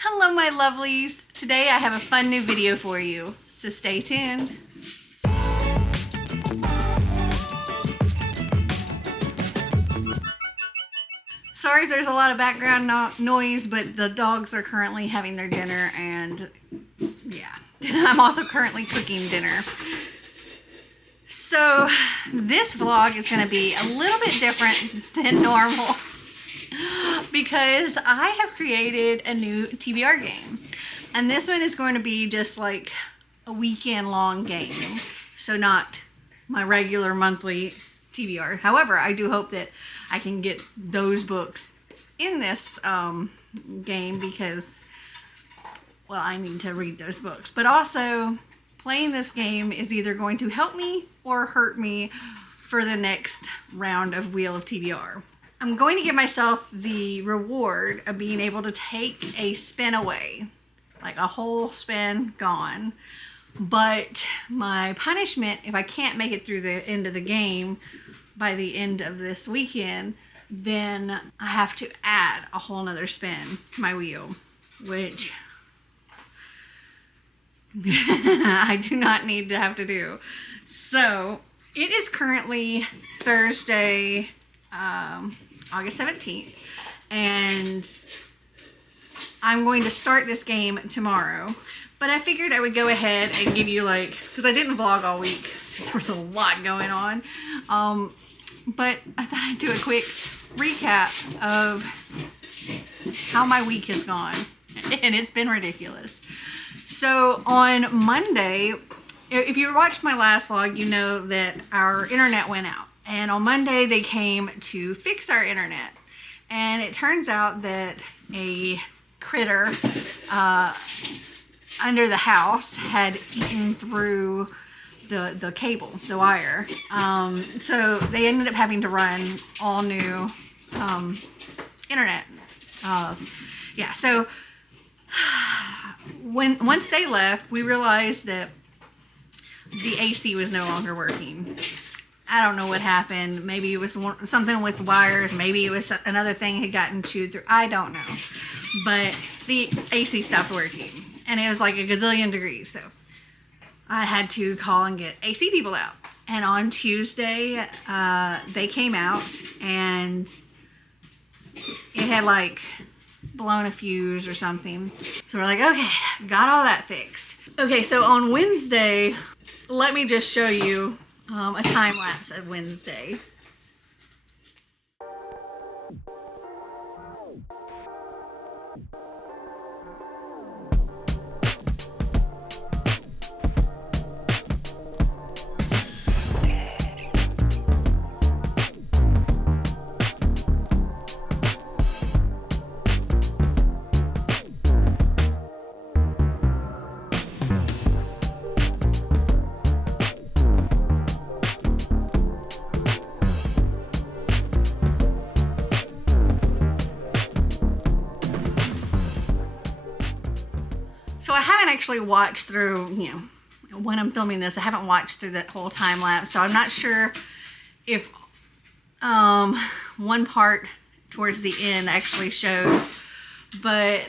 Hello my lovelies! Today I have a fun new video for you, so stay tuned. Sorry if there's a lot of background noise, but the dogs are currently having their dinner and yeah, I'm also currently cooking dinner. So this vlog is going to be a little bit different than normal because I have created a new TBR game. And this one is going to be just like a weekend long game. So not my regular monthly TBR. However, I do hope that I can get those books in this game because, well, I need to read those books. But also, playing this game is either going to help me or hurt me for the next round of Wheel of TBR. I'm going to give myself the reward of being able to take a spin away. Like a whole spin gone. But my punishment, if I can't make it through the end of the game by the end of this weekend, then I have to add a whole nother spin to my wheel, which I do not need to have to do. So it is currently Thursday, August 17th, and I'm going to start this game tomorrow. But I figured I would go ahead and give you because I didn't vlog all week, because there was a lot going on. But I thought I'd do a quick recap of how my week has gone. And it's been ridiculous. So on Monday, if you watched my last vlog, you know that our internet went out. And on Monday, they came to fix our internet. And it turns out that a critter under the house had eaten through the cable, the wire. So they ended up having to run all new internet. Yeah, so once they left, we realized that the AC was no longer working. I don't know what happened. Maybe it was something with wires. Maybe it was another thing had gotten chewed through. I don't know. But the AC stopped working. And it was like a gazillion degrees. So I had to call and get AC people out. And on Tuesday, they came out and it had blown a fuse or something. So we're like, okay, got all that fixed. Okay, so on Wednesday, let me just show you a time lapse of Wednesday. So I haven't actually watched through, when I'm filming this, I haven't watched through that whole time lapse. So I'm not sure if one part towards the end actually shows. But,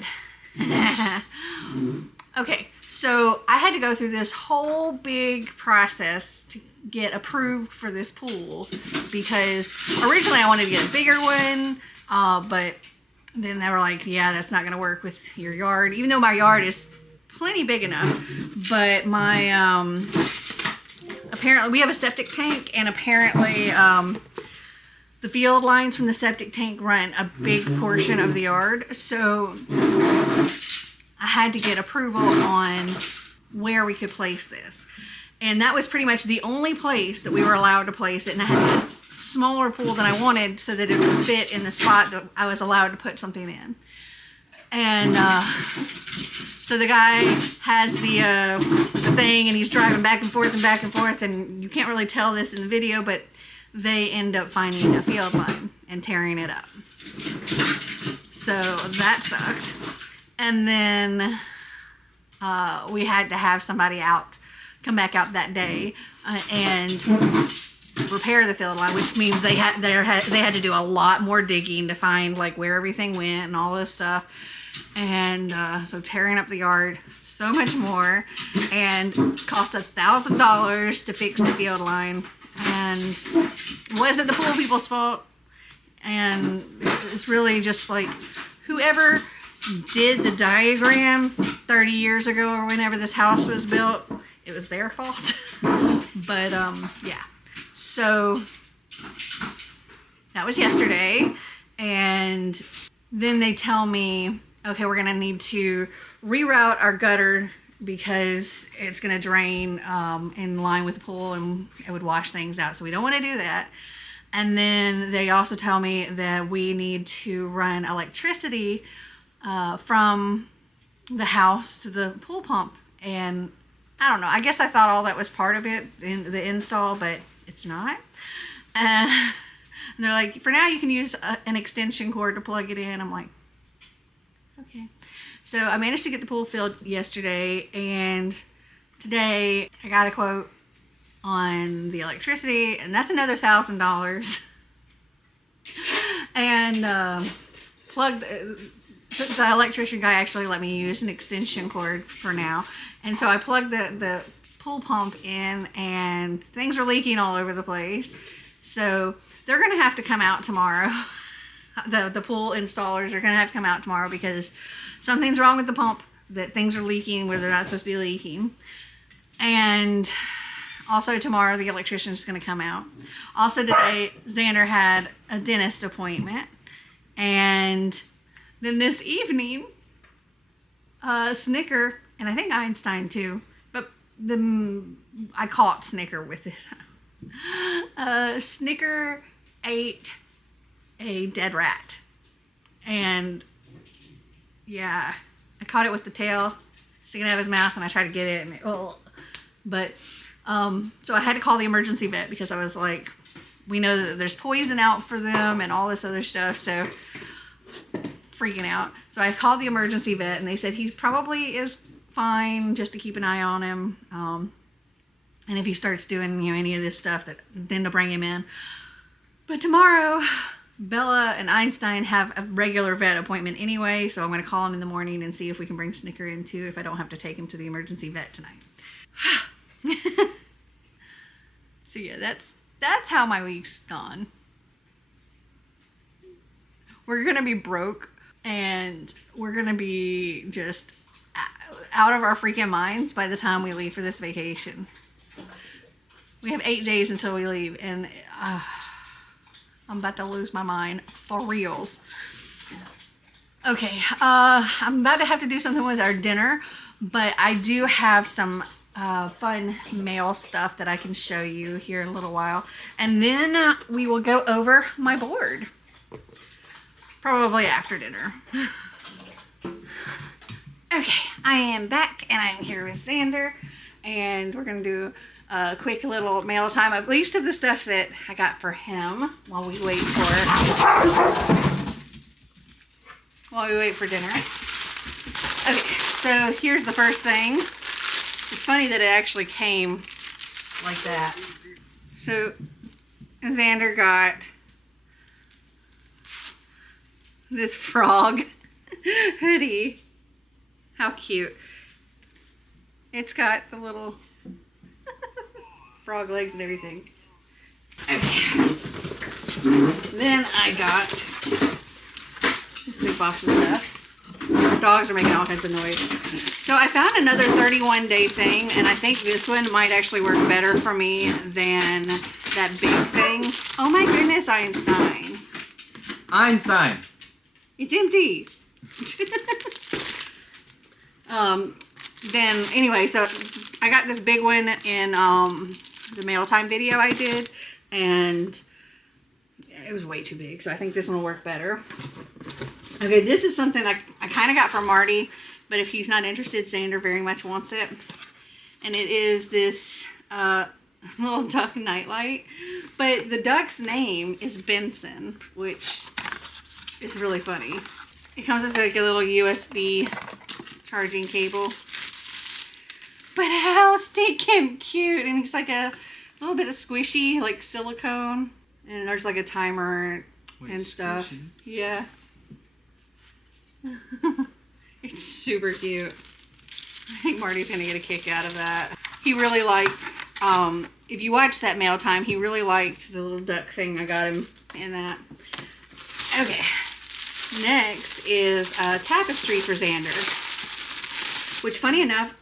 okay. So I had to go through this whole big process to get approved for this pool. Because originally I wanted to get a bigger one. But then they were like, yeah, that's not going to work with your yard. Even though my yard is plenty big enough, but my apparently we have a septic tank, and apparently the field lines from the septic tank run a big portion of the yard, so I had to get approval on where we could place this, and that was pretty much the only place that we were allowed to place it. And I had this smaller pool than I wanted so that it would fit in the spot that I was allowed to put something in. And so the guy has the thing, and he's driving back and forth, and you can't really tell this in the video, but they end up finding a field line and tearing it up. So that sucked. And then we had to have somebody come back out that day and repair the field line, which means they had to do a lot more digging to find where everything went and all this stuff. And so tearing up the yard, so much more, and cost $1,000 to fix the field line. And wasn't the pool people's fault. And it's really just like whoever did the diagram 30 years ago or whenever this house was built, it was their fault. But yeah, so that was yesterday. And then they tell me, okay, we're gonna need to reroute our gutter because it's gonna drain in line with the pool and it would wash things out, so we don't want to do that. And then they also tell me that we need to run electricity from the house to the pool pump. And I don't know, I guess I thought all that was part of it in the install, but it's not. And they're like, for now you can use an extension cord to plug it in. I'm like, okay. So I managed to get the pool filled yesterday, and today I got a quote on the electricity, and that's another $1,000. And plugged the electrician guy actually let me use an extension cord for now, and so I plugged the pool pump in, and things are leaking all over the place. So they're gonna have to come out tomorrow. The pool installers are gonna have to come out tomorrow because something's wrong with the pump, that things are leaking where they're not supposed to be leaking. And also tomorrow the electrician is going to come out. Also today Xander had a dentist appointment, and then this evening Snicker, and I think Einstein too, but I caught Snicker with it. Snicker ate a dead rat, and yeah, I caught it with the tail sticking out of his mouth, and I tried to get it, and but so I had to call the emergency vet because I was like, we know that there's poison out for them and all this other stuff, so freaking out. So I called the emergency vet, and they said he probably is fine, just to keep an eye on him, and if he starts doing any of this stuff, then to bring him in. But tomorrow Bella and Einstein have a regular vet appointment anyway, so I'm going to call him in the morning and see if we can bring Snicker in too, if I don't have to take him to the emergency vet tonight. So yeah, that's how my week's gone. We're going to be broke, and we're going to be just out of our freaking minds by the time we leave for this vacation. We have 8 days until we leave, and I'm about to lose my mind for reals. Okay, I'm about to have to do something with our dinner, but I do have some fun mail stuff that I can show you here in a little while. And then we will go over my board. Probably after dinner. Okay, I am back, and I'm here with Xander, and we're going to do a quick little mail time of least of the stuff that I got for him while we wait for dinner. Okay, so here's the first thing. It's funny that it actually came like that. So Xander got this frog hoodie. How cute. It's got the little frog legs and everything. Okay. Then I got this big box of stuff. The dogs are making all kinds of noise. So I found another 31-day thing, and I think this one might actually work better for me than that big thing. Oh my goodness, Einstein. Einstein. It's empty. Then anyway, so I got this big one in the mail time video I did, and it was way too big, so I think this one will work better. Okay, this is something that I kind of got from Marty, but if he's not interested, Xander very much wants it. And it is this little duck nightlight, but the duck's name is Benson, which is really funny. It comes with like a little USB charging cable. But how stinking cute. And it's like a little bit of squishy, like silicone. And there's like a timer and stuff. Squishy? Yeah. It's super cute. I think Marty's gonna get a kick out of that. He really liked, if you watch that mail time, he really liked the little duck thing I got him in that. Okay, next is a tapestry for Xander, which funny enough,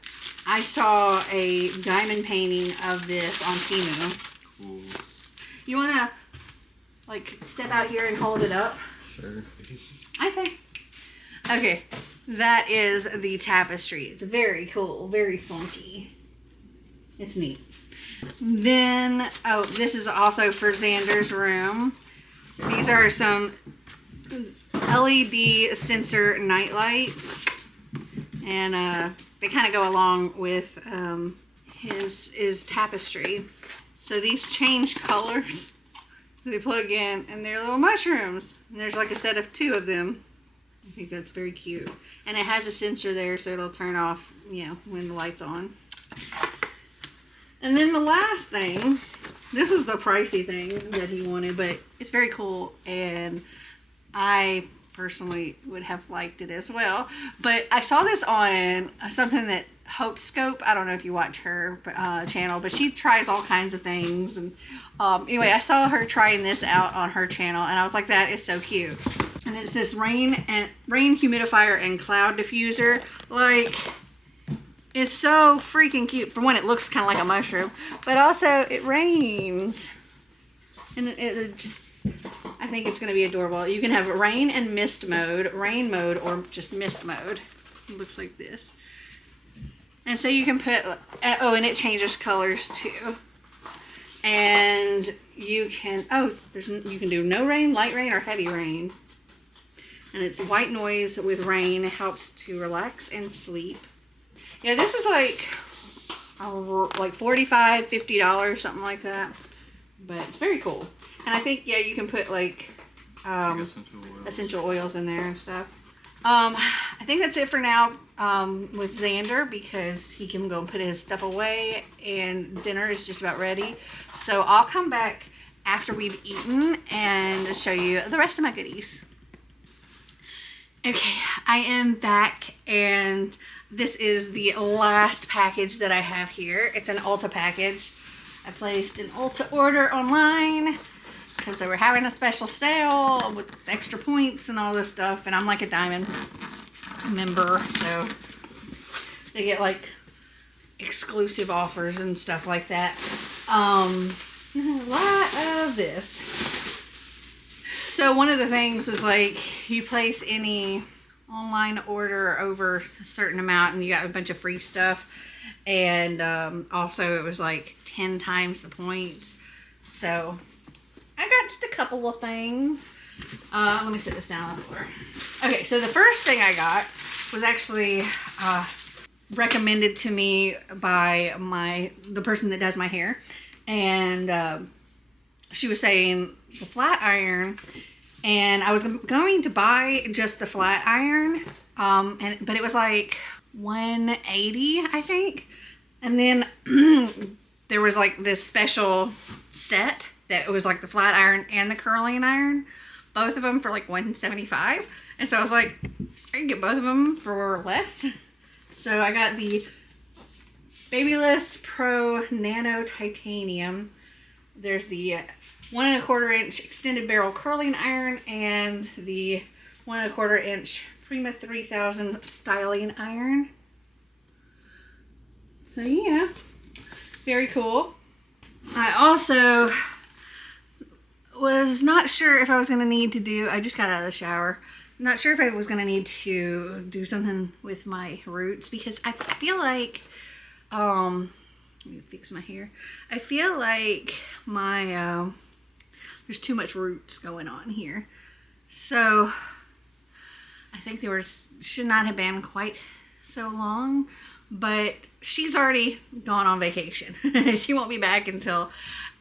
I saw a diamond painting of this on Temu. Cool. You wanna, like, step out here and hold it up? Sure. I say. Okay, that is the tapestry. It's very cool, very funky. It's neat. Then, oh, this is also for Xander's room. These are some LED sensor night lights. And they kind of go along with his tapestry. So these change colors. So they plug in and they're little mushrooms. And there's like a set of 2 of them. I think that's very cute. And it has a sensor there so it'll turn off, you know, when the light's on. And then the last thing, this is the pricey thing that he wanted, but it's very cool and I personally would have liked it as well. But I saw this on something that Hope Scope, I don't know if you watch her channel, but she tries all kinds of things. And anyway, I saw her trying this out on her channel and I was like, that is so cute. And it's this rain humidifier and cloud diffuser. Like, it's so freaking cute. For one, it looks kind of like a mushroom, but also it rains. And it just, I think it's going to be adorable. You can have rain and mist mode, rain mode, or just mist mode. It looks like this. And so you can put, oh, and it changes colors too. And you can, you can do no rain, light rain, or heavy rain. And it's white noise with rain. It helps to relax and sleep. Yeah, this is like $45, $50, something like that. But it's very cool. And I think, yeah, you can put like essential oils in there and stuff. I think that's it for now with Xander because he can go and put his stuff away and dinner is just about ready. So I'll come back after we've eaten and show you the rest of my goodies. Okay, I am back and this is the last package that I have here. It's an Ulta package. I placed an Ulta order online because they were having a special sale with extra points and all this stuff. And I'm like a diamond member, so they get like exclusive offers and stuff like that. A lot of this. So one of the things was like you place any online order over a certain amount and you got a bunch of free stuff. And also it was like 10 times the points. So I got just a couple of things. Let me set this down on the floor. Okay, so the first thing I got was actually recommended to me by the person that does my hair. And she was saying the flat iron. And I was going to buy just the flat iron. But it was like $180, I think. And then there was like this special set that was like the flat iron and the curling iron. Both of them for like $175. And so I was like, I can get both of them for less. So I got the Babyliss Pro Nano Titanium. There's the 1 1/4 inch extended barrel curling iron and the 1 1/4 inch Prima 3000 styling iron. So yeah, very cool. I also was not sure if I was going to need to do, I just got out of the shower, not sure if I was going to need to do something with my roots because I feel like, let me fix my hair. I feel like my, there's too much roots going on here. So I think they should not have been quite so long, but she's already gone on vacation. She won't be back until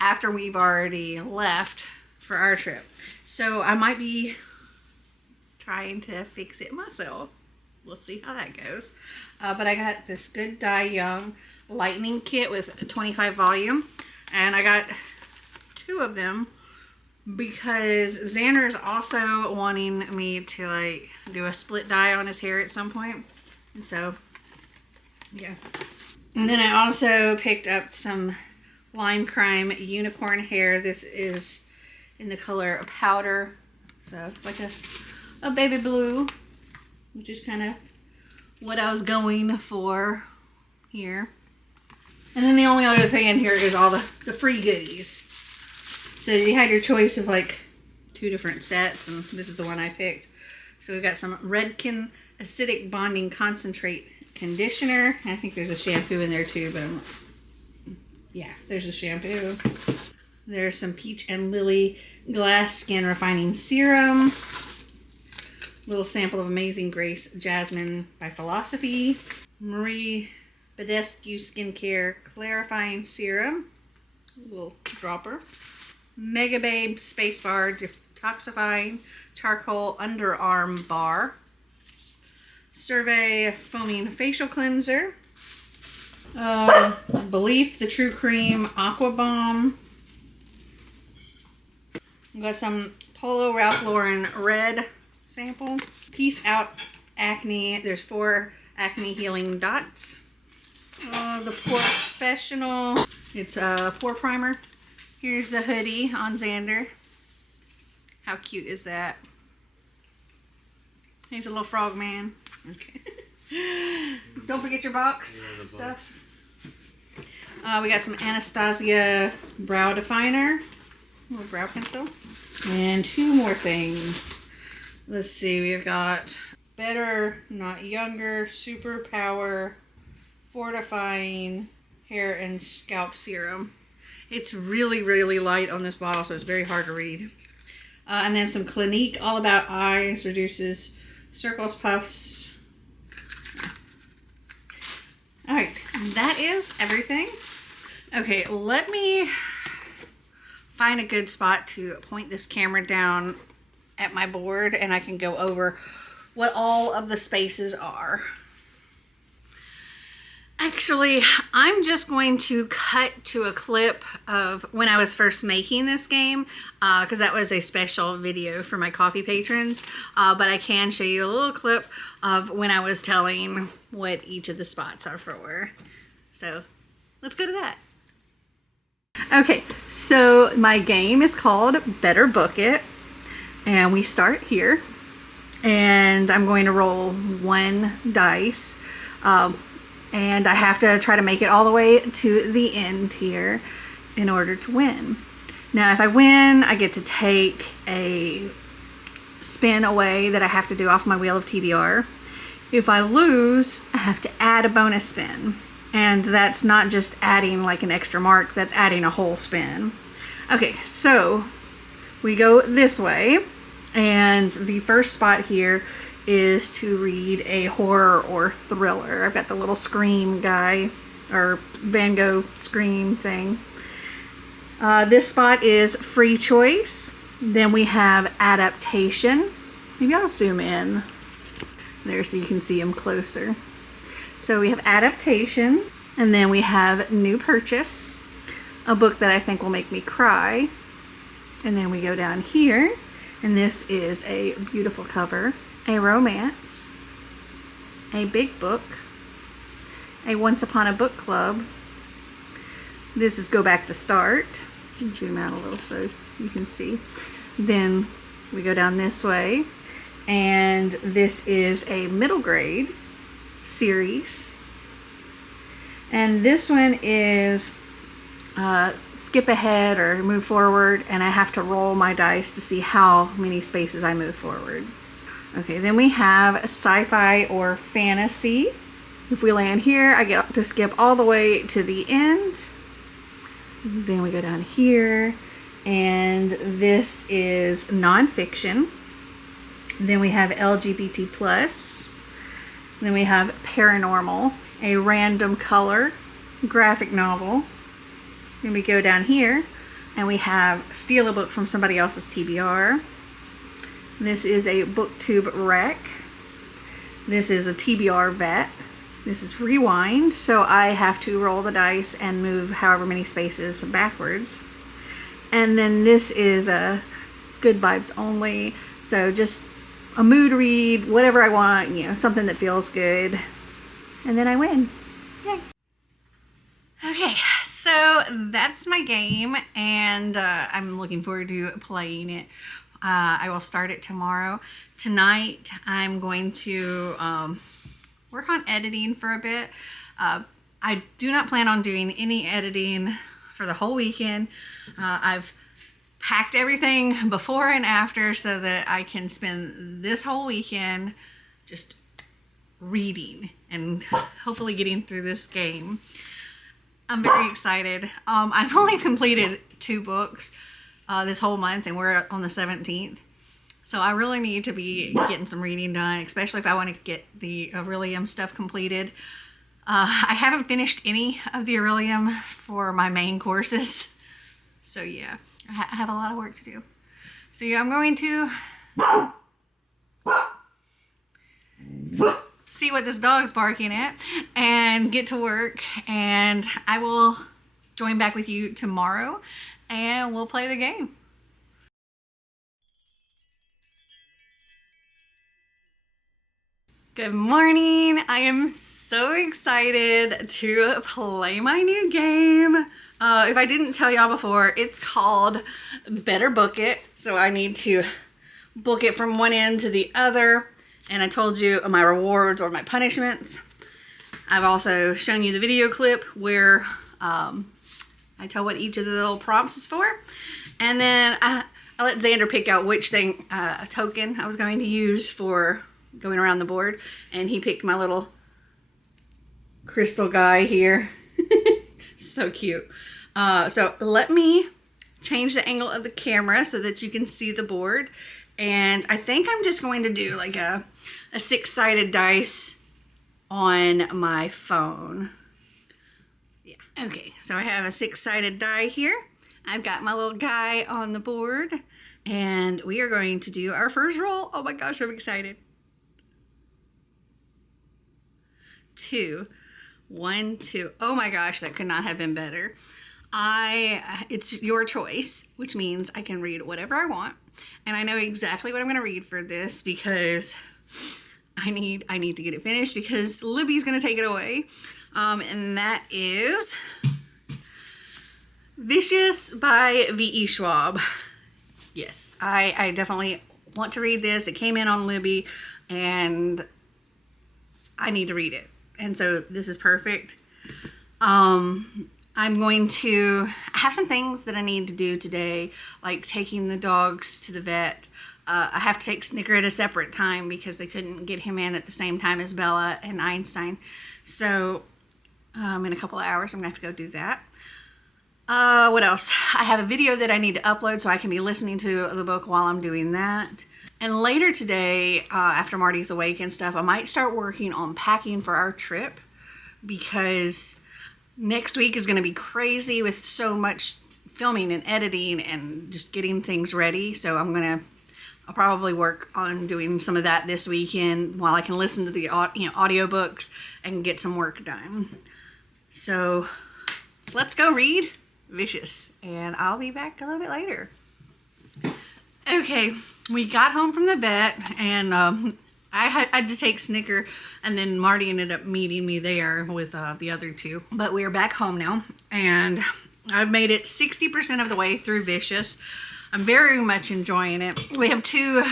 after we've already left for our trip. So I might be trying to fix it myself. We'll see how that goes. But I got this Good Dye Young lightning kit with 25 volume. And I got 2 of them because Xander's also wanting me to like do a split dye on his hair at some point. And so, yeah. And then I also picked up some Lime Crime unicorn hair. This is in the color powder. So it's like a baby blue, which is kind of what I was going for here. And then the only other thing in here is all the free goodies. So you had your choice of like 2 different sets, and this is the one I picked. So we've got some Redken Acidic Bonding Concentrate Conditioner. I think there's a shampoo in there too, but yeah, there's a shampoo. There's some Peach and Lily Glass Skin Refining Serum. Little sample of Amazing Grace Jasmine by Philosophy. Marie Badescu Skincare Clarifying Serum. Little dropper. Mega Babe Spacebar Detoxifying Charcoal Underarm Bar. Survey Foaming Facial Cleanser. Belief the True Cream Aqua Bomb. We've got some Polo Ralph Lauren Red sample. Peace Out Acne. There's 4 acne healing dots. The Pore Professional. It's a pore primer. Here's the hoodie on Xander. How cute is that? He's a little frog man. Okay. Don't forget your box stuff. We got some Anastasia Brow Definer. A little brow pencil. And 2 more things. Let's see, we've got Better Not Younger Superpower Fortifying Hair and Scalp Serum. It's really, really light on this bottle, so it's very hard to read. And then some Clinique All About Eyes. Reduces circles, puffs. Alright, that is everything. Okay, let me find a good spot to point this camera down at my board, and I can go over what all of the spaces are. Actually, I'm just going to cut to a clip of when I was first making this game, because that was a special video for my coffee patrons, but I can show you a little clip of when I was telling what each of the spots are for. So let's go to that. Okay, so my game is called Better Book It. And we start here, and I'm going to roll 1 dice, and I have to try to make it all the way to the end here in order to win. Now, if I win, I get to take a spin away that I have to do off my wheel of TBR. If I lose, I have to add a bonus spin, and that's not just adding like an extra mark, that's adding a whole spin. Okay, so we go this way. And the first spot here is to read a horror or thriller. I've got the little Scream guy, or Van Gogh Scream thing. This spot is free choice. Then we have adaptation. Maybe I'll zoom in there so you can see them closer. So we have adaptation, and then we have new purchase, a book that I think will make me cry. And then we go down here. And this is a beautiful cover, a romance, a big book, a Once Upon a Book Club. This is Go Back to Start. Zoom out a little so you can see. Then we go down this way, and this is a middle grade series. And this one is skip ahead or move forward, and I have to roll my dice to see how many spaces I move forward. Okay, then we have sci-fi or fantasy. If we land here, I get to skip all the way to the end. Then we go down here, and this is nonfiction. Then we have LGBT+. Then we have paranormal, a random color graphic novel. Then we go down here, and we have steal a book from somebody else's TBR. This is a booktube wreck. This is a TBR vet. This is rewind, so I have to roll the dice and move however many spaces backwards. And then this is a good vibes only. So just a mood read, whatever I want, you know, something that feels good. And then I win. Yay. Okay, so that's my game, and I'm looking forward to playing it. I will start it tomorrow. Tonight, I'm going to work on editing for a bit. I do not plan on doing any editing for the whole weekend. I've packed everything before and after so that I can spend this whole weekend just reading and hopefully getting through this game. I'm very excited. I've only completed 2 books this whole month, and we're on the 17th. So I really need to be getting some reading done, especially if I want to get the Aurelium stuff completed. I haven't finished any of the Aurelium for my main courses. So yeah, I have a lot of work to do. So yeah, I'm going to see what this dog's barking at and get to work, and I will join back with you tomorrow and we'll play the game. Good morning. I am so excited to play my new game. If I didn't tell y'all before, it's called Better Book It. So I need to book it from one end to the other. And I told you my rewards or my punishments. I've also shown you the video clip where I tell what each of the little prompts is for. And then I let Xander pick out which thing, token I was going to use for going around the board. And he picked my little crystal guy here. So cute. So let me change the angle of the camera so that you can see the board. And I think I'm just going to do like a 6-sided dice on my phone. Yeah. Okay, so I have a 6-sided die here. I've got my little guy on the board, and we are going to do our first roll. Oh my gosh, I'm excited. 2. 1, 2. Oh my gosh, that could not have been better. It's your choice, which means I can read whatever I want. And I know exactly what I'm going to read for this because I need to get it finished because Libby's going to take it away. And that is Vicious by V.E. Schwab. Yes, I definitely want to read this. It came in on Libby and I need to read it. And so this is perfect. I'm going to have some things that I need to do today, like taking the dogs to the vet. I have to take Snicker at a separate time because they couldn't get him in at the same time as Bella and Einstein. So in a couple of hours, I'm going to have to go do that. What else? I have a video that I need to upload so I can be listening to the book while I'm doing that. And later today, after Marty's awake and stuff, I might start working on packing for our trip because next week is going to be crazy with so much filming and editing and just getting things ready. So I'll probably work on doing some of that this weekend while I can listen to the audiobooks and get some work done. So let's go read Vicious, and I'll be back a little bit later. Okay, we got home from the vet, and I had to take Snicker, and then Marty ended up meeting me there with the other 2. But we are back home now, and I've made it 60% of the way through Vicious. I'm very much enjoying it. We have 2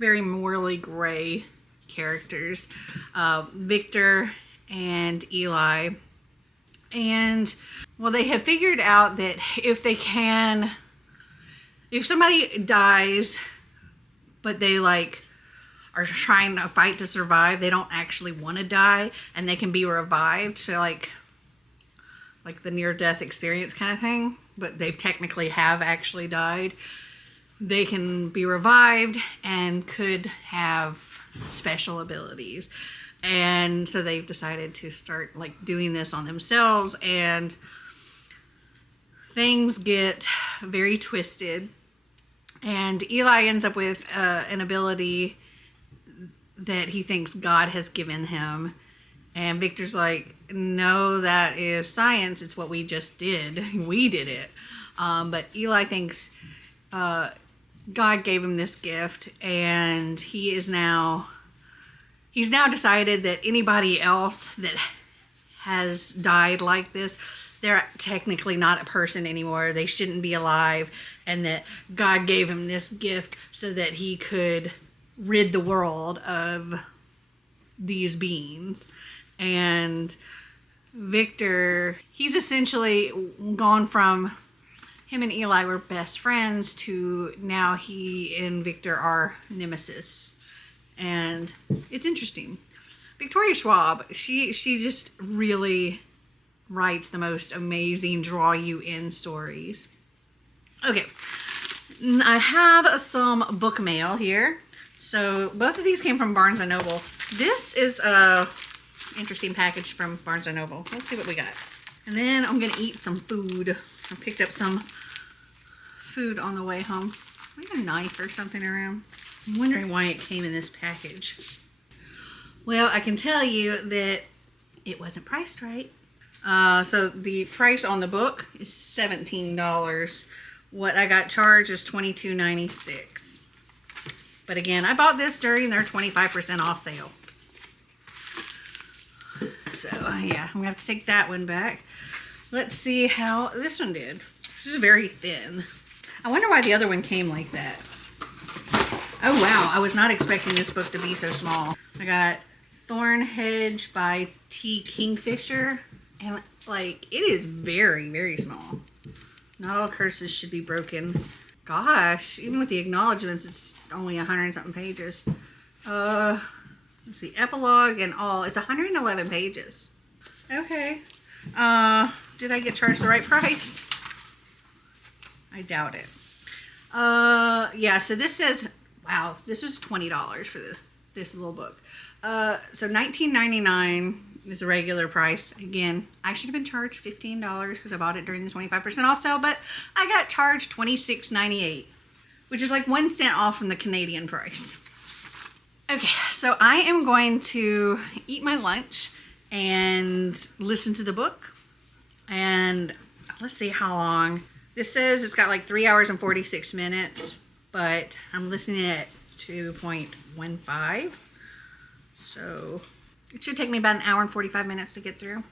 very morally gray characters, Victor and Eli. And, well, they have figured out that if somebody dies, but they are trying to fight to survive, they don't actually want to die, and they can be revived. So like the near-death experience kind of thing, but they technically have actually died. They can be revived and could have special abilities. And so they've decided to start doing this on themselves, and things get very twisted. And Eli ends up with an ability that he thinks God has given him. And Victor's like, no, that is science. It's what we just did. We did it. But Eli thinks God gave him this gift, and he's now decided that anybody else that has died like this, they're technically not a person anymore. They shouldn't be alive, and that God gave him this gift so that he could rid the world of these beings. And Victor, he's essentially gone from him and Eli were best friends to now he and Victor are nemesis. And it's interesting. Victoria Schwab, she just really writes the most amazing draw you in stories. Okay, I have some book mail here. So both of these came from Barnes & Noble. This is a interesting package from Barnes & Noble. Let's see what we got. And then I'm gonna eat some food. I picked up some food on the way home. We have a knife or something around. I'm wondering why it came in this package. Well, I can tell you that it wasn't priced right. So the price on the book is $17. What I got charged is $22.96. But again, I bought this during their 25% off sale. So yeah, I'm gonna have to take that one back. Let's see how this one did. This is very thin. I wonder why the other one came like that. Oh wow, I was not expecting this book to be so small. I got Thorn Hedge by T. Kingfisher. And like, it is very, very small. Not all curses should be broken. Gosh, even with the acknowledgments, it's only 100 something pages. Let's see, epilogue and all. It's 111 pages. Okay. Did I get charged the right price? I doubt it. Yeah, so this says, wow, this was $20 for this little book. So $19.99 is the regular price. Again, I should have been charged $15 because I bought it during the 25% off sale, but I got charged $26.98, which is like 1 cent off from the Canadian price. Okay, so I am going to eat my lunch and listen to the book. And let's see how long. This says it's got like 3 hours and 46 minutes, but I'm listening at 2.15. So it should take me about 1 hour and 45 minutes to get through.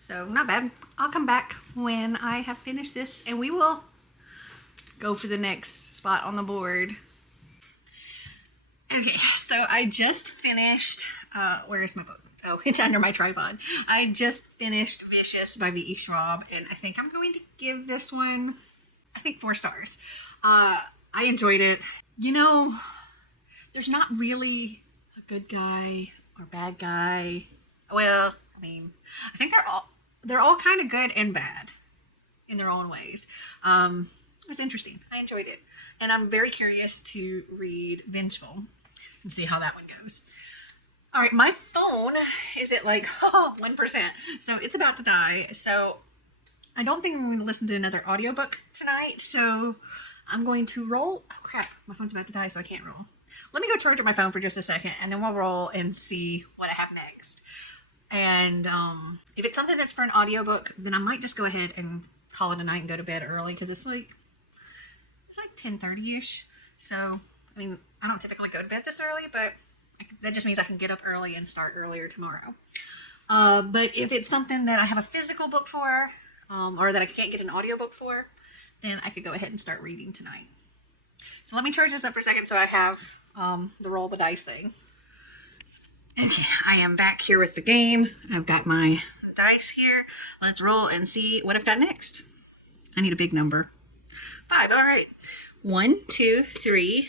So not bad. I'll come back when I have finished this and we will go for the next spot on the board. Okay, so I just finished, where is my book? Oh, it's under my tripod. I just finished Vicious by V.E. Schwab, and I think I'm going to give this one, I think 4 stars. I enjoyed it. You know, there's not really a good guy or bad guy. Well, I mean, I think they're all kind of good and bad in their own ways. It was interesting. I enjoyed it. And I'm very curious to read Vengeful and see how that one goes. All right, my phone is at like 1%, so it's about to die. So I don't think I'm going to listen to another audiobook tonight. So I'm going to roll. Oh crap, my phone's about to die, so I can't roll. Let me go charge up my phone for just a second, and then we'll roll and see what I have next. And if it's something that's for an audiobook, then I might just go ahead and call it a night and go to bed early because it's like 10:30ish. So I mean, I don't typically go to bed this early, but that just means I can get up early and start earlier tomorrow. But if it's something that I have a physical book for, or that I can't get an audiobook for, then I could go ahead and start reading tonight. So let me charge this up for a second so I have the roll the dice thing. Okay, I am back here with the game. I've got my dice here. Let's roll and see what I've got next. I need a big number. 5, all right. 1, 2, 3,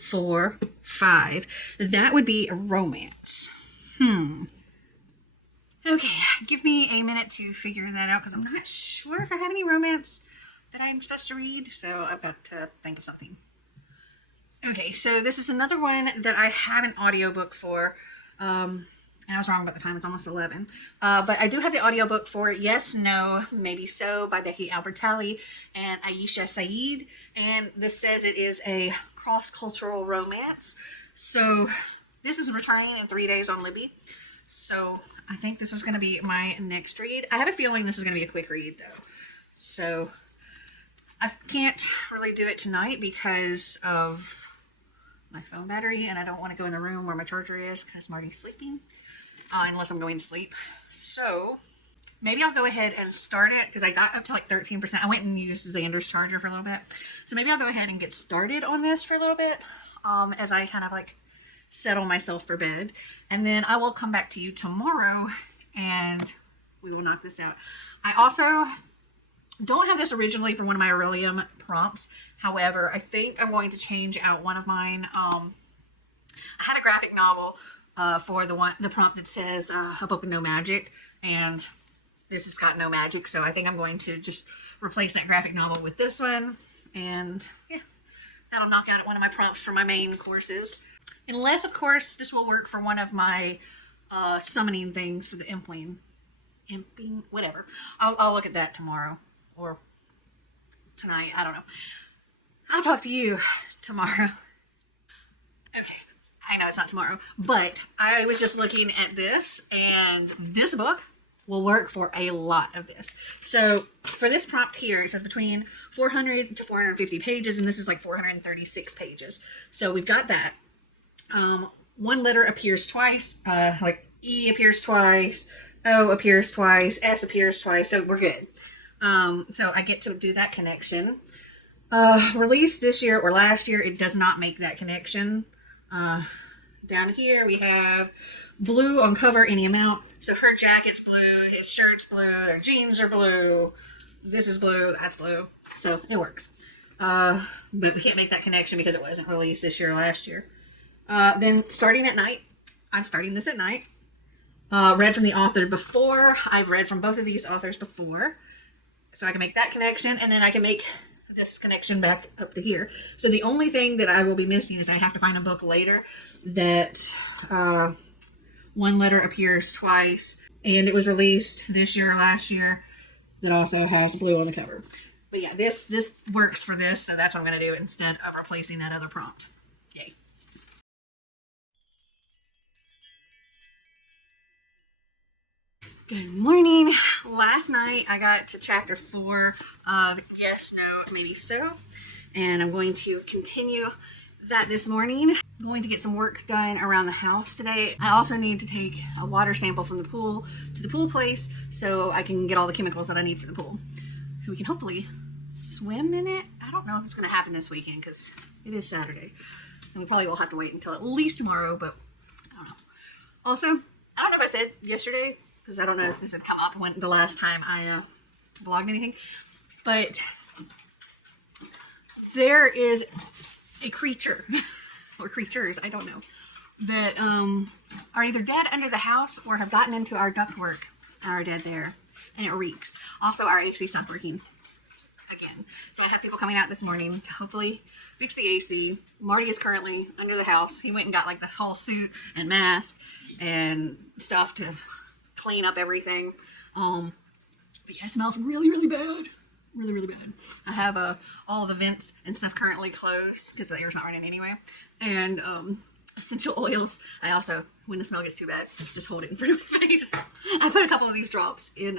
4, 5. That would be a romance. Okay, give me a minute to figure that out because I'm not sure if I have any romance that I'm supposed to read, so I've got to think of something. Okay, so this is another one that I have an audiobook for. And I was wrong about the time, it's almost 11. But I do have the audiobook for Yes, No, Maybe So by Becky Albertalli and Aisha Saeed. And this says it is a cross-cultural romance. So this is returning in 3 days on Libby. So I think this is going to be my next read. I have a feeling this is going to be a quick read though. So I can't really do it tonight because of my phone battery, and I don't want to go in the room where my charger is because Marty's sleeping, unless I'm going to sleep. So maybe I'll go ahead and start it because I got up to like 13%. I went and used Xander's charger for a little bit. So maybe I'll go ahead and get started on this for a little bit as I kind of like settle myself for bed. And then I will come back to you tomorrow and we will knock this out. I also don't have this originally for one of my Aurelium prompts. However, I think I'm going to change out one of mine. I had a graphic novel for the prompt that says a book with no magic, and this has got no magic, so I think I'm going to just replace that graphic novel with this one, and yeah, that'll knock out one of my prompts for my main courses. Unless, of course, this will work for one of my summoning things for the imping, whatever. I'll look at that tomorrow, or tonight, I don't know. I'll talk to you tomorrow. Okay, I know it's not tomorrow, but I was just looking at this, and this book will work for a lot of this. So for this prompt here, it says between 400 to 450 pages, and this is like 436 pages. So we've got that. One letter appears twice, like E appears twice, O appears twice, S appears twice, so we're good. So I get to do that connection. Released this year or last year, it does not make that connection. Down here we have blue on cover, any amount. So her jacket's blue, his shirt's blue, their jeans are blue, this is blue, that's blue. So it works. But we can't make that connection because it wasn't released this year or last year. Then starting at night, I'm starting this at night. Read from the author before. I've read from both of these authors before. So I can make that connection, and then I can make this connection back up to here. So the only thing that I will be missing is I have to find a book later that one letter appears twice, and it was released this year or last year, that also has blue on the cover. But yeah, this works for this, so that's what I'm going to do instead of replacing that other prompt. Yay. Good morning. Last night I got to chapter 4 of Yes, No, Maybe So, and I'm going to continue that this morning. I'm going to get some work done around the house today. I also need to take a water sample from the pool to the pool place so I can get all the chemicals that I need for the pool, so we can hopefully swim in it. I don't know if it's going to happen this weekend because it is Saturday, so we probably will have to wait until at least tomorrow, but I don't know. Also, I don't know if I said yesterday, because I don't know if this had come up when the last time I vlogged anything, but there is a creature, or creatures, I don't know, that are either dead under the house or have gotten into our ductwork and are dead there, and it reeks. Also, our AC stopped working again, so I have people coming out this morning to hopefully fix the AC. Marty is currently under the house. He went and got like this whole suit and mask and stuff to clean up everything. But yeah, it smells really, really bad. Really, really bad. I have all the vents and stuff currently closed because the air's not running anyway. And essential oils. I also, when the smell gets too bad, just hold it in front of my face. I put a couple of these drops in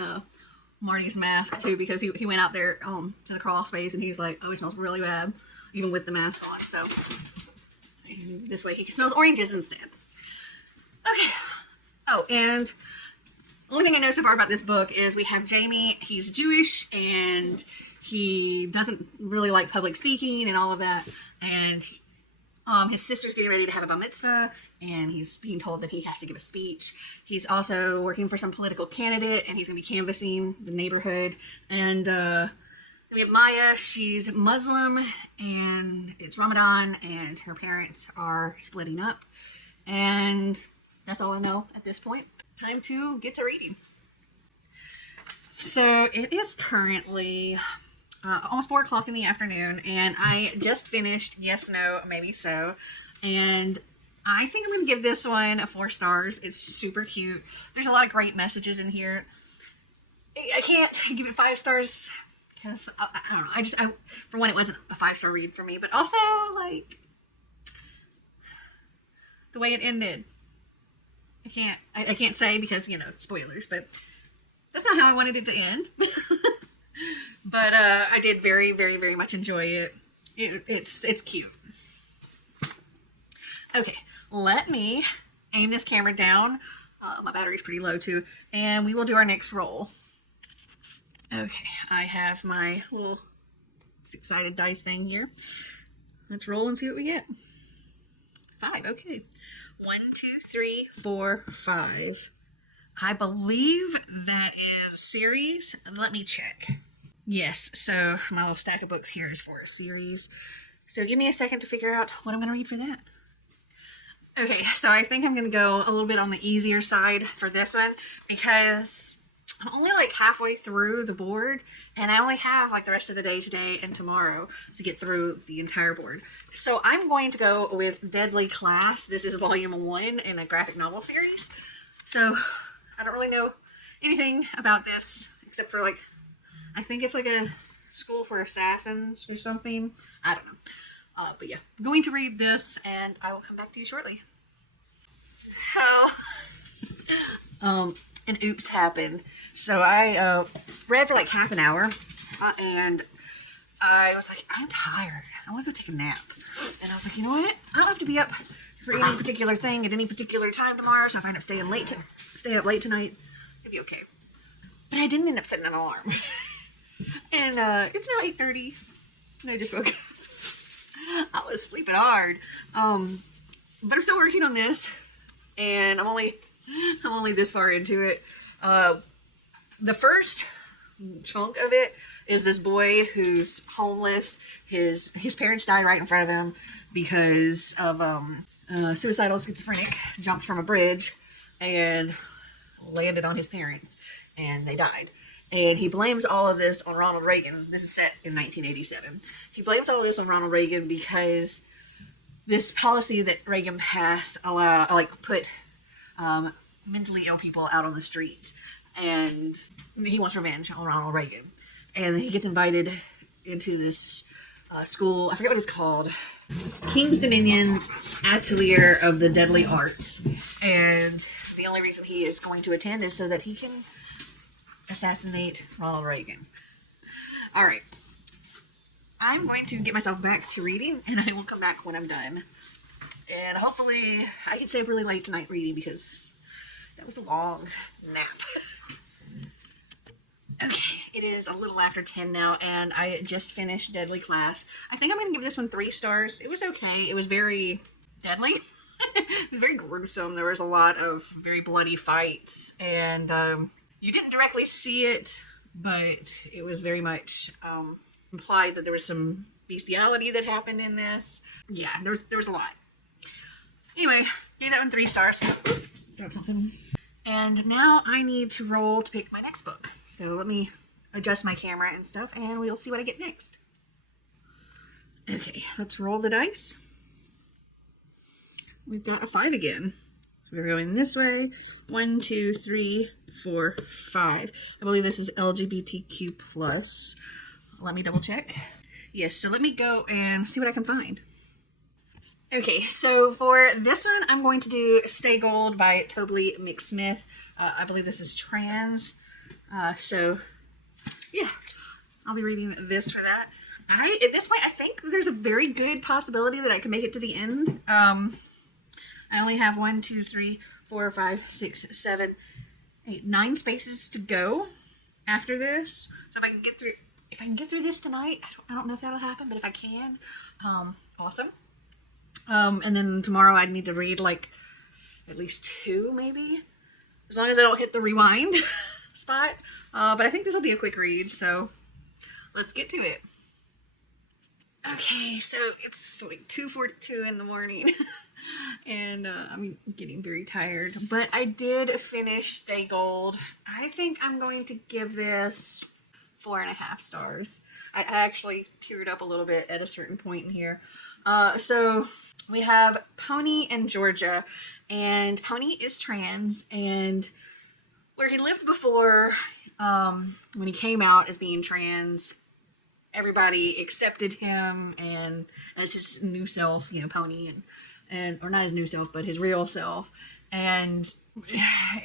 Marty's mask too, because he went out there to the crawl space and he's like, oh, it smells really bad, even with the mask on. So this way he smells oranges instead. Okay. Oh, and only thing I know so far about this book is we have Jamie. He's Jewish and he doesn't really like public speaking and all of that. And his sister's getting ready to have a bar mitzvah, and he's being told that he has to give a speech. He's also working for some political candidate, and he's going to be canvassing the neighborhood. And we have Maya. She's Muslim, and it's Ramadan, and her parents are splitting up. And that's all I know at this point. Time to get to reading. So it is currently almost 4 o'clock in the afternoon, and I just finished Yes, No, Maybe So, and I think I'm going to give this one 4 stars. It's super cute. There's a lot of great messages in here. I can't give it 5 stars because I don't know. For one, it wasn't a 5-star read for me, but also like the way it ended. I can't say because, you know, spoilers, but that's not how I wanted it to end. But I did very, very, very much enjoy it. It's cute. Okay, let me aim this camera down. My battery's pretty low too, and we will do our next roll. Okay, I have my little six-sided dice thing here. Let's roll and see what we get. 5, okay. 1, 2, 3, 4, 5. I believe that is series. Let me check. Yes, so my little stack of books here is for a series. So give me a second to figure out what I'm going to read for that. Okay, so I think I'm going to go a little bit on the easier side for this one because I'm only like halfway through the board and I only have like the rest of the day today and tomorrow to get through the entire board. So I'm going to go with Deadly Class. This is volume 1 in a graphic novel series. So I don't really know anything about this except for like, I think it's like a school for assassins or something. I don't know. But yeah, I'm going to read this and I will come back to you shortly. So, an oops happened. So I read for like half an hour and I was like, I'm tired. I want to go take a nap. And I was like, you know what? I don't have to be up for any particular thing at any particular time tomorrow. So if I end up staying up late tonight, it'd be okay. But I didn't end up setting an alarm. And it's now 8:30 and I just woke up. I was sleeping hard. But I'm still working on this and I'm only this far into it. The first chunk of it is this boy who's homeless. His parents died right in front of him because of suicidal schizophrenic. Jumped from a bridge and landed on his parents and they died. And he blames all of this on Ronald Reagan. This is set in 1987. He blames all of this on Ronald Reagan because this policy that Reagan passed put mentally ill people out on the streets. And he wants revenge on Ronald Reagan. And he gets invited into this school. I forget what it's called. King's Dominion Atelier of the Deadly Arts. And the only reason he is going to attend is so that he can assassinate Ronald Reagan. Alright. I'm going to get myself back to reading and I will come back when I'm done. And hopefully I can stay up really late tonight reading because that was a long nap. Okay, it is a little after 10 now and I just finished Deadly Class. I think I'm going to give this one 3 stars. It was okay. It was very deadly. It was very gruesome. There was a lot of very bloody fights and you didn't directly see it, but it was very much implied that there was some bestiality that happened in this. Yeah, there was a lot. Anyway, gave that one 3 stars. Drop something. And now I need to roll to pick my next book. So let me adjust my camera and stuff, and we'll see what I get next. Okay, let's roll the dice. We've got a 5 again. We're going this way. 1, 2, 3, 4, 5. I believe this is LGBTQ+. Let me double check. Yes, so let me go and see what I can find. Okay, so for this one, I'm going to do Stay Gold by Tobly McSmith. I believe this is trans. So, yeah, I'll be reading this for that. At this point, I think there's a very good possibility that I can make it to the end. I only have 1, 2, 3, 4, 5, 6, 7, 8, 9 spaces to go after this. So if I can get through this tonight, I don't know if that'll happen, but if I can, awesome. And then tomorrow I'd need to read like at least 2 maybe, as long as I don't hit the rewind spot. But I think this will be a quick read, so let's get to it. Okay, so it's like 2:42 in the morning. And I'm getting very tired, but I did finish Stay Gold. I think I'm going to give this 4.5 stars. I actually teared up a little bit at a certain point in here. So we have Pony and Georgia, and Pony is trans, and where he lived before, when he came out as being trans, everybody accepted him and as his new self, you know, Pony, and or not his new self, but his real self. And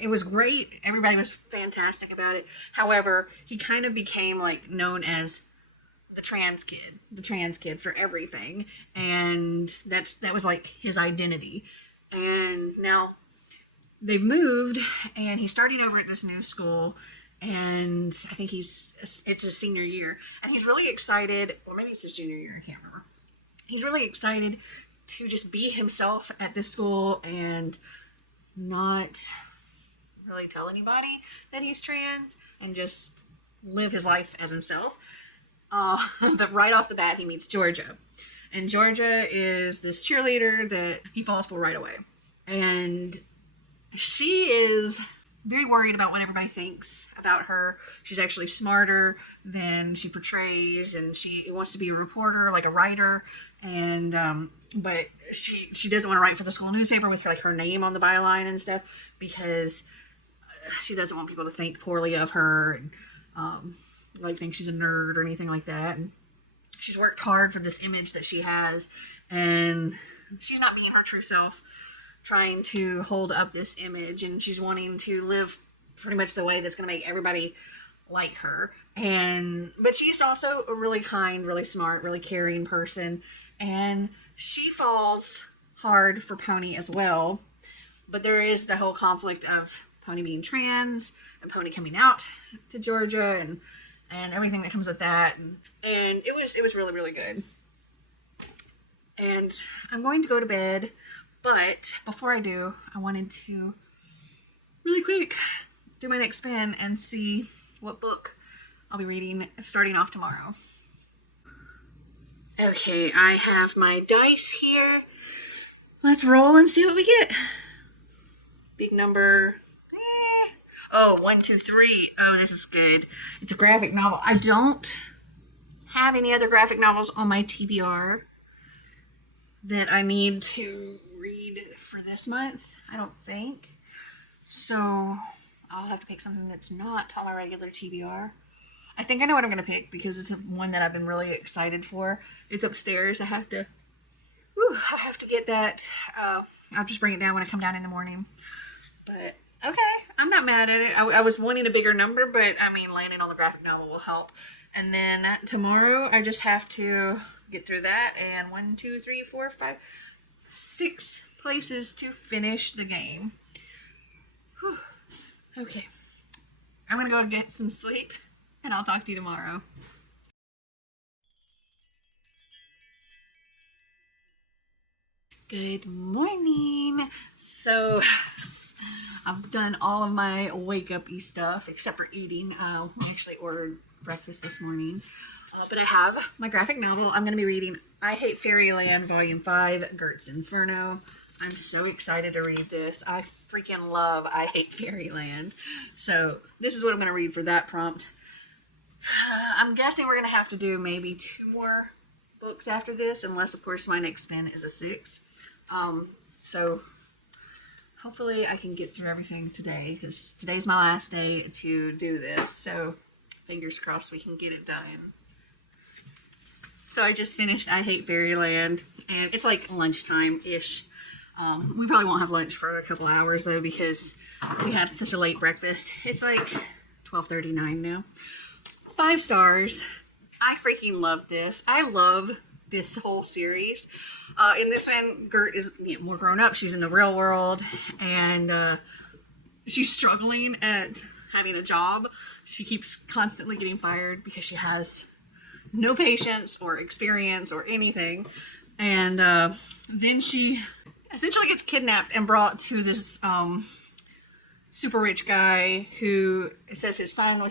it was great. Everybody was fantastic about it. However, he kind of became like known as the trans kid for everything, and that was like his identity. And now they've moved, and he's starting over at this new school, and I think it's his senior year, and he's really excited, or maybe it's his junior year, I can't remember. He's really excited to just be himself at this school and not really tell anybody that he's trans and just live his life as himself. But right off the bat, he meets Georgia. And Georgia is this cheerleader that he falls for right away. And she is very worried about what everybody thinks about her. She's actually smarter than she portrays, and she wants to be a reporter, like a writer. And but she doesn't want to write for the school newspaper with her name on the byline and stuff, because she doesn't want people to think poorly of her and think she's a nerd or anything like that. And she's worked hard for this image that she has, and she's not being her true self, trying to hold up this image, and she's wanting to live pretty much the way that's going to make everybody like her. But she's also a really kind, really smart, really caring person, and she falls hard for Pony as well. But there is the whole conflict of Pony being trans and Pony coming out to Georgia and everything that comes with that, and it was really, really good. And I'm going to go to bed, but before I do, I wanted to really quick do my next spin and see what book I'll be reading starting off tomorrow. Okay, I have my dice here. Let's roll and see what we get. Big number. Oh, 1, 2, 3. Oh, this is good. It's a graphic novel. I don't have any other graphic novels on my TBR that I need to read for this month, I don't think. So I'll have to pick something that's not on my regular TBR. I think I know what I'm going to pick because it's one that I've been really excited for. It's upstairs. I have to get that. I'll just bring it down when I come down in the morning. But okay, I'm not mad at it. I was wanting a bigger number, but I mean, landing on the graphic novel will help. And then tomorrow, I just have to get through that. And 1, 2, 3, 4, 5, 6 places to finish the game. Whew. Okay, I'm gonna go get some sleep, and I'll talk to you tomorrow. Good morning. So I've done all of my wake up-y stuff except for eating. I actually ordered breakfast this morning. But I have my graphic novel. I'm going to be reading I Hate Fairyland Volume 5, Gert's Inferno. I'm so excited to read this. I freaking love I Hate Fairyland. So this is what I'm going to read for that prompt. I'm guessing we're going to have to do maybe 2 more books after this, unless, of course, my next spin is a 6. So hopefully I can get through everything today, because today's my last day to do this. So fingers crossed we can get it done. So I just finished I Hate Fairyland, and it's like lunchtime-ish. We probably won't have lunch for a couple hours, though, because we had such a late breakfast. It's like 12:39 now. 5 stars. I freaking love this. I love this whole series. In this one, Gert is more grown up. She's in the real world, and she's struggling at having a job. She keeps constantly getting fired because she has no patience or experience or anything. And then she essentially gets kidnapped and brought to this super rich guy who says his son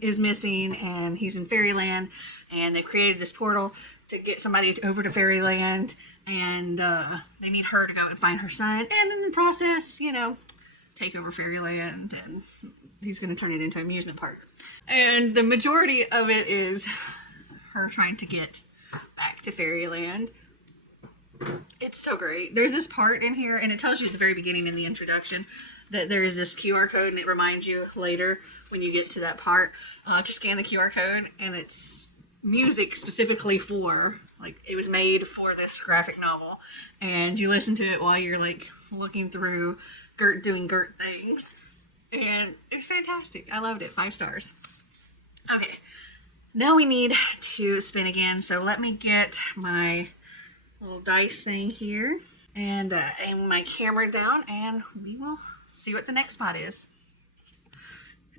is missing, and he's in Fairyland, and they've created this portal to get somebody over to Fairyland, and they need her to go and find her son, and in the process, take over Fairyland, and he's going to turn it into an amusement park. And the majority of it is her trying to get back to Fairyland. It's so great. There's this part in here, and it tells you at the very beginning in the introduction that there is this QR code, and it reminds you later when you get to that part to scan the QR code, and it's music specifically for, it was made for this graphic novel, and you listen to it while you're looking through doing Gert things. And it's fantastic. I loved it. 5 stars. Okay. Now we need to spin again. So let me get my little dice thing here and aim my camera down, and we will see what the next spot is.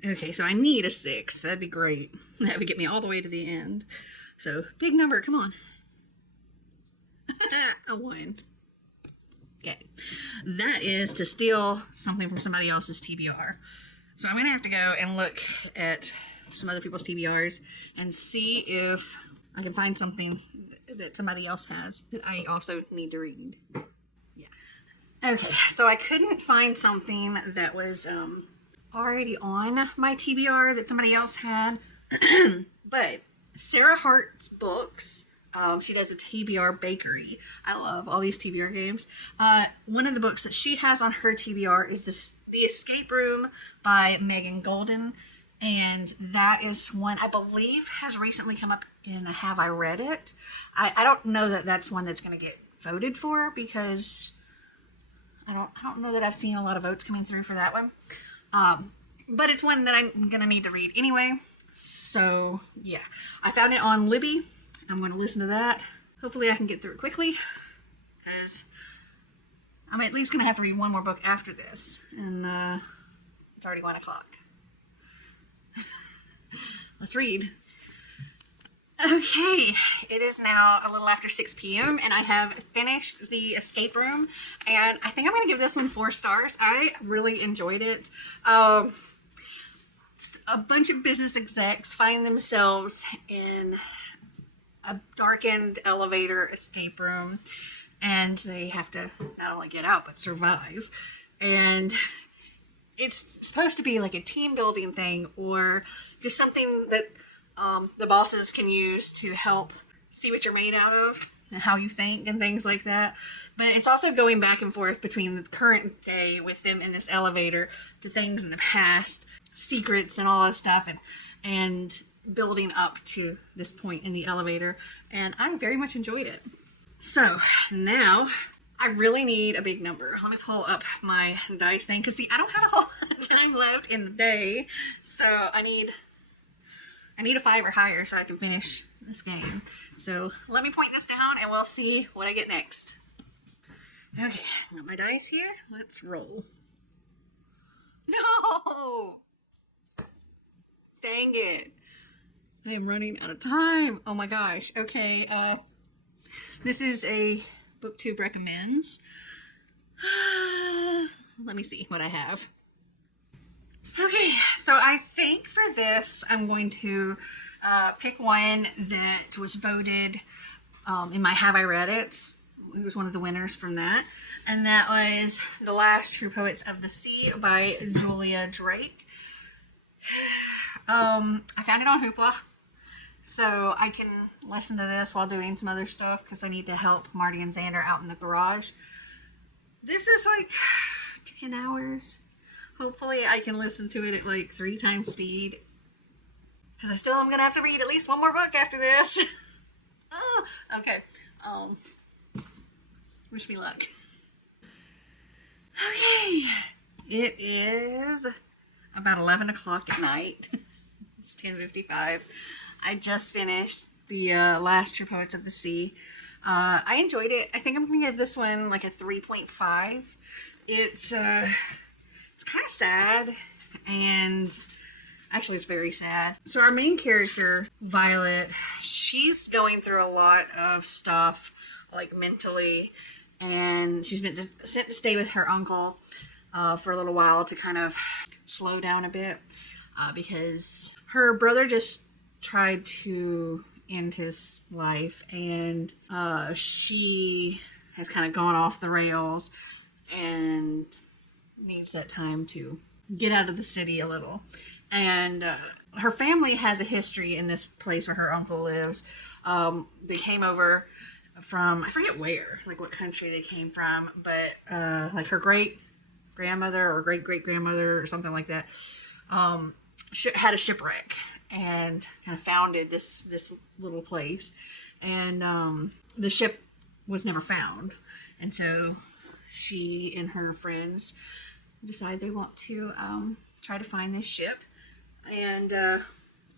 Okay, so I need a 6. That'd be great. That would get me all the way to the end. So, big number, come on. A 1. Okay. That is to steal something from somebody else's TBR. So I'm going to have to go and look at some other people's TBRs and see if I can find something that somebody else has that I also need to read. Yeah. Okay, so I couldn't find something that was already on my TBR that somebody else had. But Sarah Hart's books, she does a TBR bakery. I love all these TBR games. One of the books that she has on her TBR is The Escape Room by Megan Golden. And that is one I believe has recently come up in Have I Read It? I don't know that that's one that's going to get voted for, because I don't know that I've seen a lot of votes coming through for that one. But it's one that I'm going to need to read anyway. So, yeah. I found it on Libby. I'm going to listen to that. Hopefully I can get through it quickly, because I'm at least going to have to read one more book after this. And it's already 1 o'clock. Let's read. Okay, it is now a little after 6 p.m. and I have finished The Escape Room, and I think I'm going to give this one 4 stars. I really enjoyed it. A bunch of business execs find themselves in a darkened elevator escape room, and they have to not only get out but survive. And it's supposed to be like a team building thing, or just something that the bosses can use to help see what you're made out of and how you think and things like that. But it's also going back and forth between the current day with them in this elevator to things in the past, secrets and all that stuff, and building up to this point in the elevator. And I very much enjoyed it. So now I really need a big number. Let me pull up my dice thing, because see, I don't have a whole lot of time left in the day, so I need a 5 or higher so I can finish this game. So let me point this down and we'll see what I get next. Okay, got my dice here. Let's roll. No! Dang it. I am running out of time. Oh my gosh. Okay, this is a BookTube recommends. Let me see what I have. Okay, so I think for this, I'm going to pick one that was voted in my Have I Read It. It was one of the winners from that. And that was The Last True Poets of the Sea by Julia Drake. I found it on Hoopla, so I can listen to this while doing some other stuff, because I need to help Marty and Xander out in the garage. This is like 10 hours. Hopefully I can listen to it at like 3 times speed, because I still am going to have to read at least one more book after this. Okay. Wish me luck. Okay. It is about 11 o'clock at night. It's 10:55. I just finished The Last True Poets of the Sea. I enjoyed it. I think I'm going to give this one like a 3.5. It's kind of sad, and actually it's very sad. So our main character, Violet, she's going through a lot of stuff, like mentally, and she's been sent to stay with her uncle for a little while to kind of slow down a bit, because her brother just tried to end his life, and she has kind of gone off the rails and needs that time to get out of the city a little. And her family has a history in this place where her uncle lives. They came over from, I forget where, like what country they came from, but like her great grandmother or great great grandmother or something like that had a shipwreck and kind of founded this little place, and the ship was never found, and so she and her friends decide they want to try to find this ship. And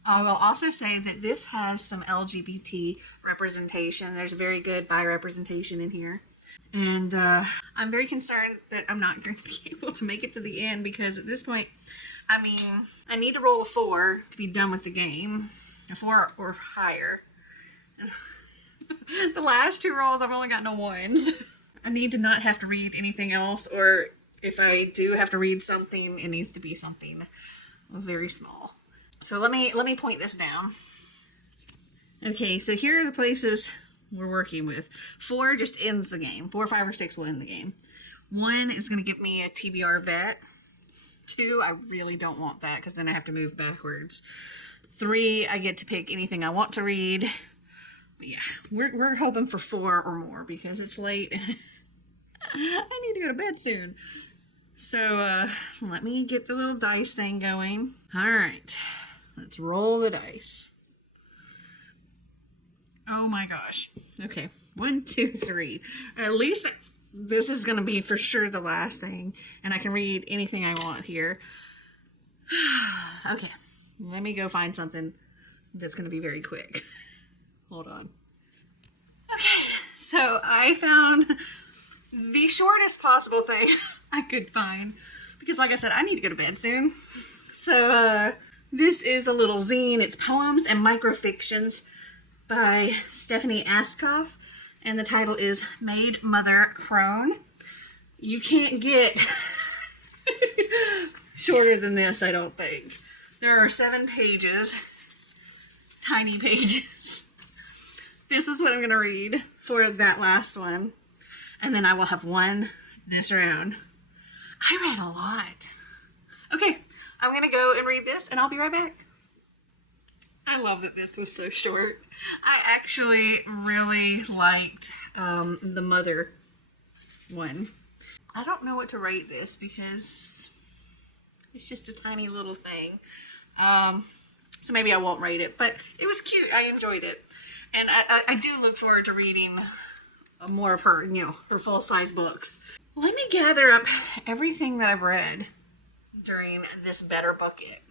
I will also say that this has some LGBT representation. There's very good bi representation in here. And I'm very concerned that I'm not going to be able to make it to the end, because at this point, I mean, I need to roll a 4 to be done with the game. A 4 or higher. The last 2 rolls, I've only got no 1s. I need to not have to read anything else, or if I do have to read something, it needs to be something very small. So let me point this down. Okay, so here are the places we're working with. 4 just ends the game. 4, 5, or 6 will end the game. 1 is going to give me a TBR vet. 2, I really don't want that, because then I have to move backwards. 3, I get to pick anything I want to read. But yeah, we're hoping for 4 or more, because it's late. I need to go to bed soon. So let me get the little dice thing going. All right, let's roll the dice. Oh my gosh. Okay, 1, 2, 3. At least this is going to be for sure the last thing, and I can read anything I want here. Okay, let me go find something that's going to be very quick. Hold on. Okay, so I found the shortest possible thing I could find, because like I said, I need to go to bed soon. So this is a little zine. It's Poems and Microfictions by Stephanie Askoff, and the title is Maid Mother Crone. You can't get shorter than this, I don't think. There are 7 pages, tiny pages. This is what I'm going to read for that last one. And then I will have 1 this round. I read a lot. Okay, I'm going to go and read this, and I'll be right back. I love that this was so short. I actually really liked the mother one. I don't know what to rate this, because it's just a tiny little thing. So maybe I won't rate it, but it was cute. I enjoyed it. And I do look forward to reading more of her, her full-size books. Let me gather up everything that I've read during this better bucket.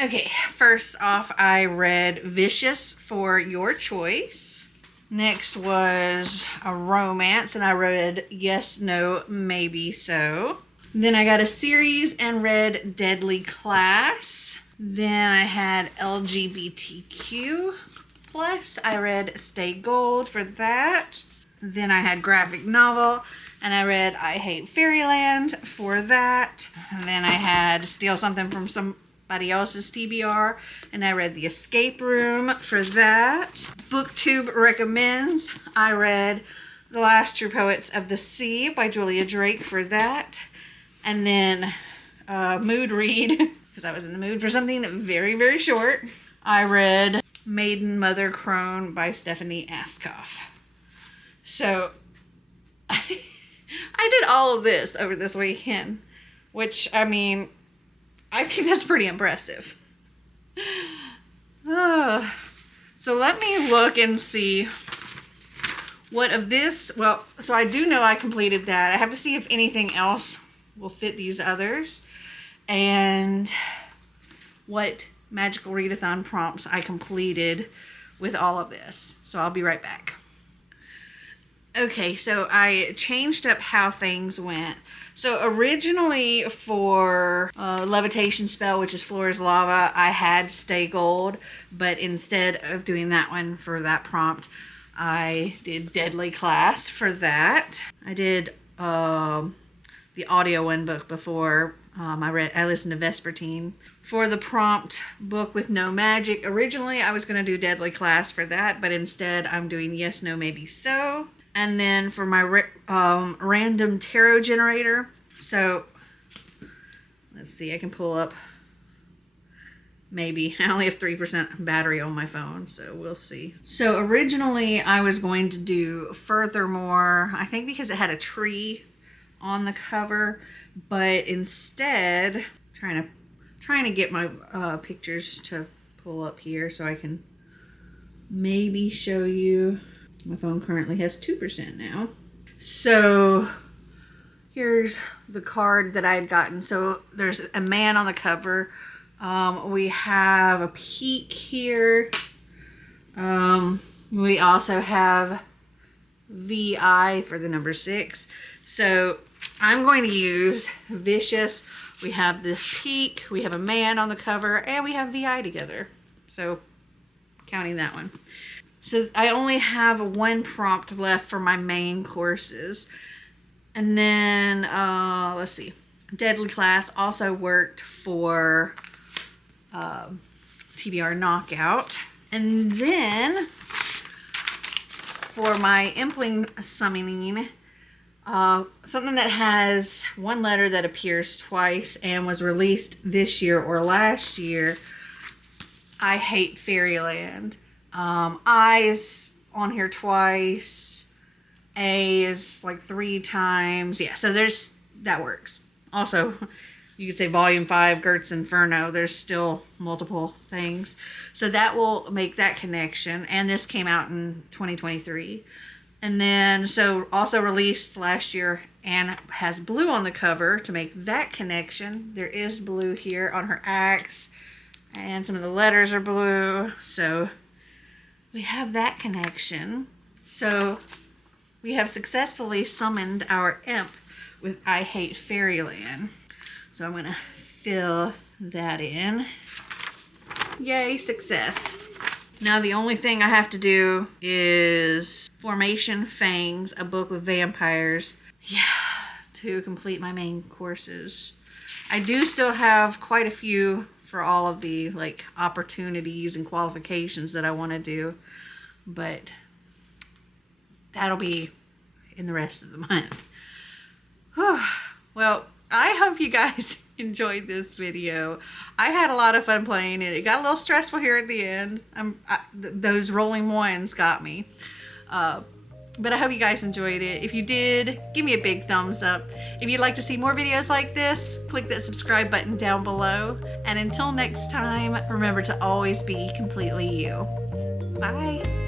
Okay, first off, I read Vicious for Your Choice. Next was a romance, and I read Yes, No, Maybe So. Then I got a series and read Deadly Class. Then I had LGBTQ+. I read Stay Gold for that. Then I had graphic novel, and I read I Hate Fairyland for that. And then I had Steal Something from Somebody Else's TBR, and I read The Escape Room for that. BookTube recommends. I read The Last True Poets of the Sea by Julia Drake for that. And then mood read, because I was in the mood for something very, very short. I read Maiden Mother Crone by Stephanie Askoff. So, I did all of this over this weekend, which, I mean, I think that's pretty impressive. So let me look and see what of this, well, so I do know I completed that. I have to see if anything else will fit these others, and what magical readathon prompts I completed with all of this. So I'll be right back. Okay, so I changed up how things went. So originally for levitation spell, which is Floor is Lava, I had Stay Gold, but instead of doing that one for that prompt, I did Deadly Class for that. I did the audio one book before. I listened to Vespertine. For the prompt book with no magic, originally I was going to do Deadly Class for that, but instead I'm doing Yes, No, Maybe So. And then for my random tarot generator, so let's see, I can pull up, maybe. I only have 3% battery on my phone, so we'll see. So originally I was going to do Furthermore, I think because it had a tree on the cover, but instead, trying to get my pictures to pull up here so I can maybe show you. My phone currently has 2% now. So here's the card that I had gotten. So there's a man on the cover. We have a peak here. We also have VI for the number 6. So I'm going to use Vicious. We have this peak, we have a man on the cover, and we have VI together. So counting that one. So I only have one prompt left for my main courses. And then, let's see. Deadly Class also worked for TBR Knockout. And then for my Impling Summoning, something that has one letter that appears twice and was released this year or last year, I Hate Fairyland. I is on here twice. A is like 3 times. Yeah, so that works. Also, you could say Volume 5, Gert's Inferno. There's still multiple things. So that will make that connection. And this came out in 2023. And then, so also released last year and has blue on the cover to make that connection. There is blue here on her axe. And some of the letters are blue. So we have that connection. So we have successfully summoned our imp with I Hate Fairyland. So I'm going to fill that in. Yay, success. Now the only thing I have to do is Formation Fangs, a book with vampires. Yeah, to complete my main courses. I do still have quite a few for all of the like opportunities and qualifications that I want to do. But that'll be in the rest of the month. Whew. Well, I hope you guys enjoyed this video. I had a lot of fun playing it. It got a little stressful here at the end. Those rolling ones got me. But I hope you guys enjoyed it. If you did, give me a big thumbs up. If you'd like to see more videos like this, click that subscribe button down below. And until next time, remember to always be completely you. Bye.